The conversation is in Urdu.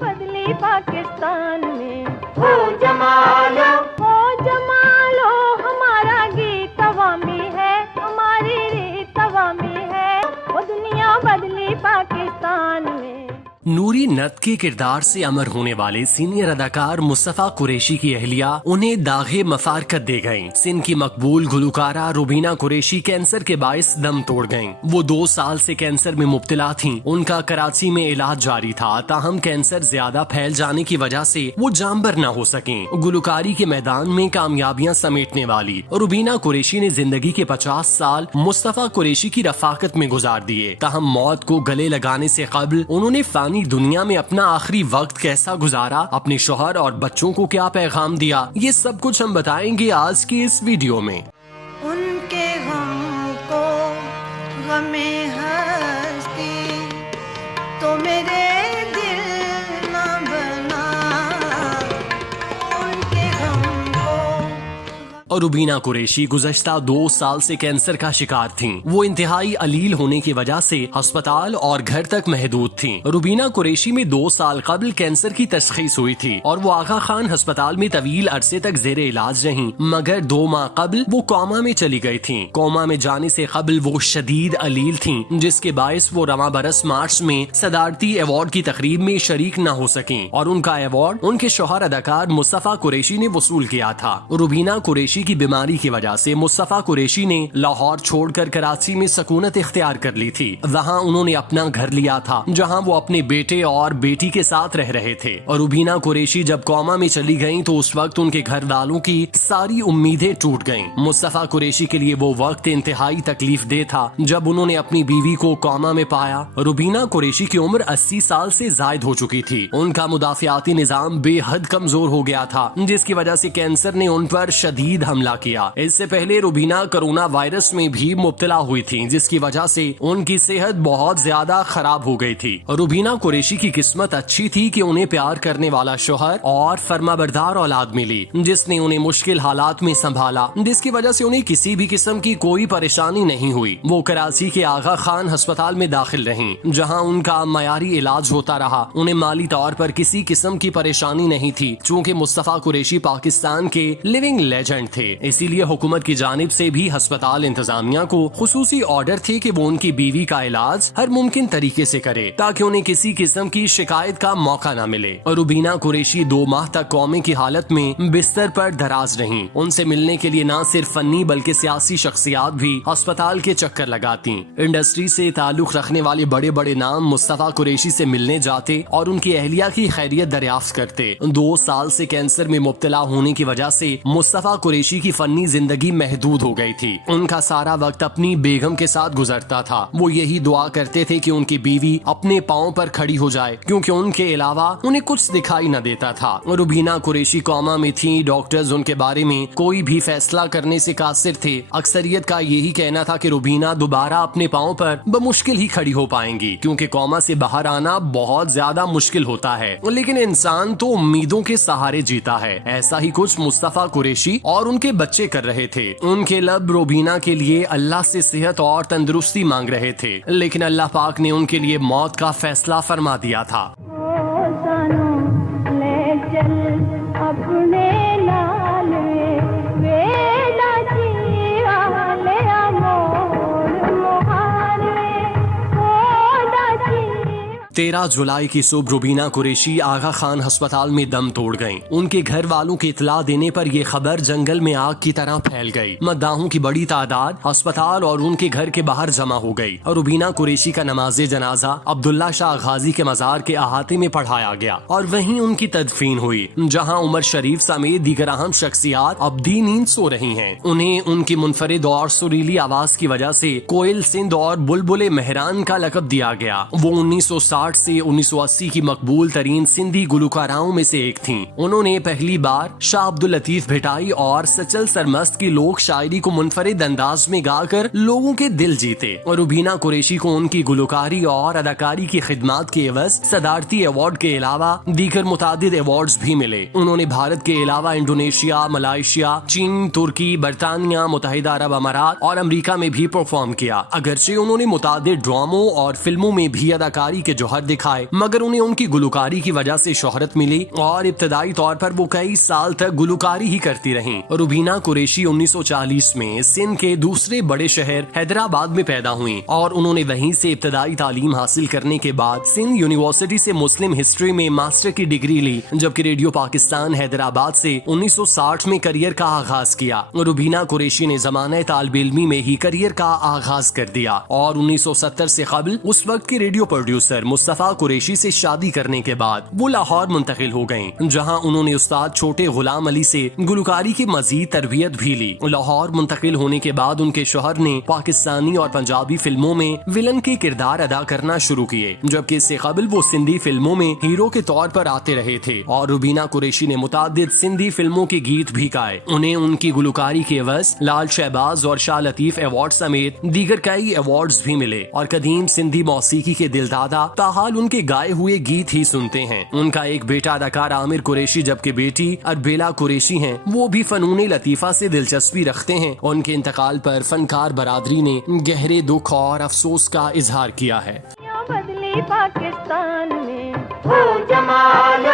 بدلی پاکستان میں ہو جمالو ہمارا گیت عوامی ہے، ہماری ریت عوامی ہے، وہ دنیا بدلی پاکستان میں۔ نوری نت کے کردار سے امر ہونے والے سینئر اداکار مصطفیٰ قریشی کی اہلیہ انہیں داغ مفارقت دے گئیں۔ سندھ کی مقبول گلوکارہ روبینہ قریشی کینسر کے باعث دم توڑ گئیں۔ وہ 2 سال سے کینسر میں مبتلا تھیں۔ ان کا کراچی میں علاج جاری تھا، تاہم کینسر زیادہ پھیل جانے کی وجہ سے وہ جانبر نہ ہو سکیں۔ گلوکاری کے میدان میں کامیابیاں سمیٹنے والی روبینہ قریشی نے زندگی کے 50 سال مصطفیٰ قریشی کی رفاقت میں گزار دیے، تاہم موت کو گلے لگانے سے قبل انہوں نے فانی دنیا میں اپنا آخری وقت کیسا گزارا، اپنے شوہر اور بچوں کو کیا پیغام دیا، یہ سب کچھ ہم بتائیں گے آج کی اس ویڈیو میں۔ ان کے غم کو غم ہستی تو میرے دل نہ بنا، ان کے غم کو۔ روبینہ قریشی گزشتہ 2 سال سے کینسر کا شکار تھیں۔ وہ انتہائی علیل ہونے کی وجہ سے ہسپتال اور گھر تک محدود تھیں۔ روبینہ قریشی میں 2 سال قبل کینسر کی تشخیص ہوئی تھی اور وہ آغا خان ہسپتال میں طویل عرصے تک زیر علاج رہیں، مگر 2 ماہ قبل وہ کوما میں چلی گئی تھیں۔ کوما میں جانے سے قبل وہ شدید علیل تھیں، جس کے باعث وہ رواں برس مارچ میں صدارتی ایوارڈ کی تقریب میں شریک نہ ہو سکیں اور ان کا ایوارڈ ان کے شوہر اداکار مصطفیٰ قریشی نے وصول کیا تھا۔ روبینہ قریشی کی بیماری کی وجہ سے مصطفیٰ قریشی نے لاہور چھوڑ کر کراچی میں سکونت اختیار کر لی تھی۔ وہاں انہوں نے اپنا گھر لیا تھا، جہاں وہ اپنے بیٹے اور بیٹی کے ساتھ رہ رہے تھے۔ اور روبینہ قریشی جب کوما میں چلی گئیں تو اس وقت ان کے گھر والوں کی ساری امیدیں ٹوٹ گئیں۔ مصطفیٰ قریشی کے لیے وہ وقت انتہائی تکلیف دہ تھا جب انہوں نے اپنی بیوی کو کوما میں پایا۔ روبینہ قریشی کی عمر 80 سال سے زائد ہو چکی تھی۔ ان کا مدافعاتی نظام بے حد کمزور ہو گیا تھا، جس کی وجہ سے کینسر نے ان پر شدید حملہ کیا۔ اس سے پہلے روبینہ کرونا وائرس میں بھی مبتلا ہوئی تھیں، جس کی وجہ سے ان کی صحت بہت زیادہ خراب ہو گئی تھی۔ روبینہ قریشی کی قسمت اچھی تھی کہ انہیں پیار کرنے والا شوہر اور فرمانبردار اولاد ملی، جس نے انہیں مشکل حالات میں سنبھالا، جس کی وجہ سے انہیں کسی بھی قسم کی کوئی پریشانی نہیں ہوئی۔ وہ کراچی کے آغا خان ہسپتال میں داخل رہیں، جہاں ان کا معیاری علاج ہوتا رہا۔ انہیں مالی طور پر کسی قسم کی پریشانی نہیں تھی، چونکہ مصطفیٰ قریشی پاکستان کے لیونگ لیجنڈ تھے۔ اسی لیے حکومت کی جانب سے بھی ہسپتال انتظامیہ کو خصوصی آرڈر تھے کہ وہ ان کی بیوی کا علاج ہر ممکن طریقے سے کرے تاکہ انہیں کسی قسم کی شکایت کا موقع نہ ملے۔ اور روبینہ قریشی 2 ماہ تک کومے کی حالت میں بستر پر دراز رہیں۔ ان سے ملنے کے لیے نہ صرف فنی بلکہ سیاسی شخصیات بھی ہسپتال کے چکر لگاتی۔ انڈسٹری سے تعلق رکھنے والے بڑے بڑے نام مصطفیٰ قریشی سے ملنے جاتے اور ان کی اہلیہ کی خیریت دریافت کرتے۔ 2 سال سے کینسر میں مبتلا ہونے کی وجہ سے مصطفیٰ قریشی کی فنی زندگی محدود ہو گئی تھی۔ ان کا سارا وقت اپنی بیگم کے ساتھ گزرتا تھا۔ وہ یہی دعا کرتے تھے کہ ان کی بیوی اپنے پاؤں پر کھڑی ہو جائے، کیونکہ ان کے علاوہ انہیں کچھ دکھائی نہ دیتا تھا۔ روبینہ قریشی کوما میں تھیں۔ ڈاکٹرز ان کے بارے میں کوئی بھی فیصلہ کرنے سے قاصر تھے۔ اکثریت کا یہی کہنا تھا کہ روبینہ دوبارہ اپنے پاؤں پر بمشکل ہی کھڑی ہو پائیں گی، کیونکہ کوما سے باہر آنا بہت زیادہ مشکل ہوتا ہے، لیکن انسان تو امیدوں کے سہارے جیتا ہے۔ ایسا ہی کچھ مصطفیٰ قریشی اور ان کے بچے کر رہے تھے۔ ان کے لب روبینہ کے لیے اللہ سے صحت اور تندرستی مانگ رہے تھے، لیکن اللہ پاک نے ان کے لیے موت کا فیصلہ فرما دیا تھا۔ تیرہ جولائی کی صبح روبینہ قریشی آغا خان ہسپتال میں دم توڑ گئیں۔ ان کے گھر والوں کی اطلاع دینے پر یہ خبر جنگل میں آگ کی طرح پھیل گئی۔ مداحوں کی بڑی تعداد ہسپتال اور ان کے گھر کے باہر جمع ہو گئی اور روبینہ قریشی کا نماز جنازہ عبداللہ شاہ غازی کے مزار کے احاطے میں پڑھایا گیا اور وہیں ان کی تدفین ہوئی، جہاں عمر شریف سمیت دیگر اہم شخصیات اب بھی نیند سو رہی ہیں۔ انہیں ان کی منفرد اور سریلی آواز کی وجہ سے کوئل سندھ اور بلبل مہران کا لقب دیا گیا۔ وہ 1960 سے 1980 کی مقبول ترین سندھی گلوکاراؤں میں سے ایک تھیں۔ انہوں نے پہلی بار شاہ عبداللطیف بھٹائی اور سچل سرمست کی لوک شاعری کو منفرد انداز میں گا کر لوگوں کے دل جیتے اور روبینہ قریشی کو ان کی گلوکاری اور اداکاری کی خدمات کے عوض صدارتی ایوارڈ کے علاوہ دیگر متعدد ایوارڈز بھی ملے۔ انہوں نے بھارت کے علاوہ انڈونیشیا، ملائیشیا، چین، ترکی، برطانیہ، متحدہ عرب امارات اور امریکہ میں بھی پرفارم کیا۔ اگرچہ انہوں نے متعدد ڈراموں اور فلموں میں بھی اداکاری کے جوہر جوہر دکھائے، مگر انہیں ان کی گلوکاری کی وجہ سے شہرت ملی اور ابتدائی طور پر وہ کئی سال تک گلوکاری ہی کرتی رہیں۔ روبینہ قریشی 1940 میں سندھ کے دوسرے بڑے شہر حیدرآباد میں پیدا ہوئیں اور انہوں نے وہیں سے ابتدائی تعلیم حاصل کرنے کے بعد سندھ یونیورسٹی سے مسلم ہسٹری میں ماسٹر کی ڈگری لی، جبکہ ریڈیو پاکستان حیدرآباد سے 1960 میں کریئر کا آغاز کیا۔ روبینہ قریشی نے زمانہ طالب علمی میں ہی کریئر کا آغاز کر دیا اور 1970 سے قبل اس وقت کے ریڈیو پروڈیوسر مصطفیٰ قریشی سے شادی کرنے کے بعد وہ لاہور منتقل ہو گئیں، جہاں انہوں نے استاد چھوٹے غلام علی سے گلوکاری کی مزید تربیت بھی لی۔ لاہور منتقل ہونے کے بعد ان کے شوہر نے پاکستانی اور پنجابی فلموں میں ولن کے کردار ادا کرنا شروع کیے، جبکہ اس سے قبل وہ سندھی فلموں میں ہیرو کے طور پر آتے رہے تھے اور روبینہ قریشی نے متعدد سندھی فلموں کے گیت بھی گائے۔ انہیں ان کی گلوکاری کے عوض لال شہباز اور شاہ لطیف ایوارڈ سمیت دیگر کئی ایوارڈز بھی ملے اور قدیم سندھی موسیقی کے دل دادا تاحال ان کے گائے ہوئے گیت ہی سنتے ہیں۔ ان کا ایک بیٹا اداکار عامر قریشی جبکہ بیٹی اربیلا قریشی ہیں، وہ بھی فنون لطیفہ سے دلچسپی رکھتے ہیں۔ ان کے انتقال پر فنکار برادری نے گہرے دکھ اور افسوس کا اظہار کیا ہے۔ بدلی پاکستان میں ہو جمال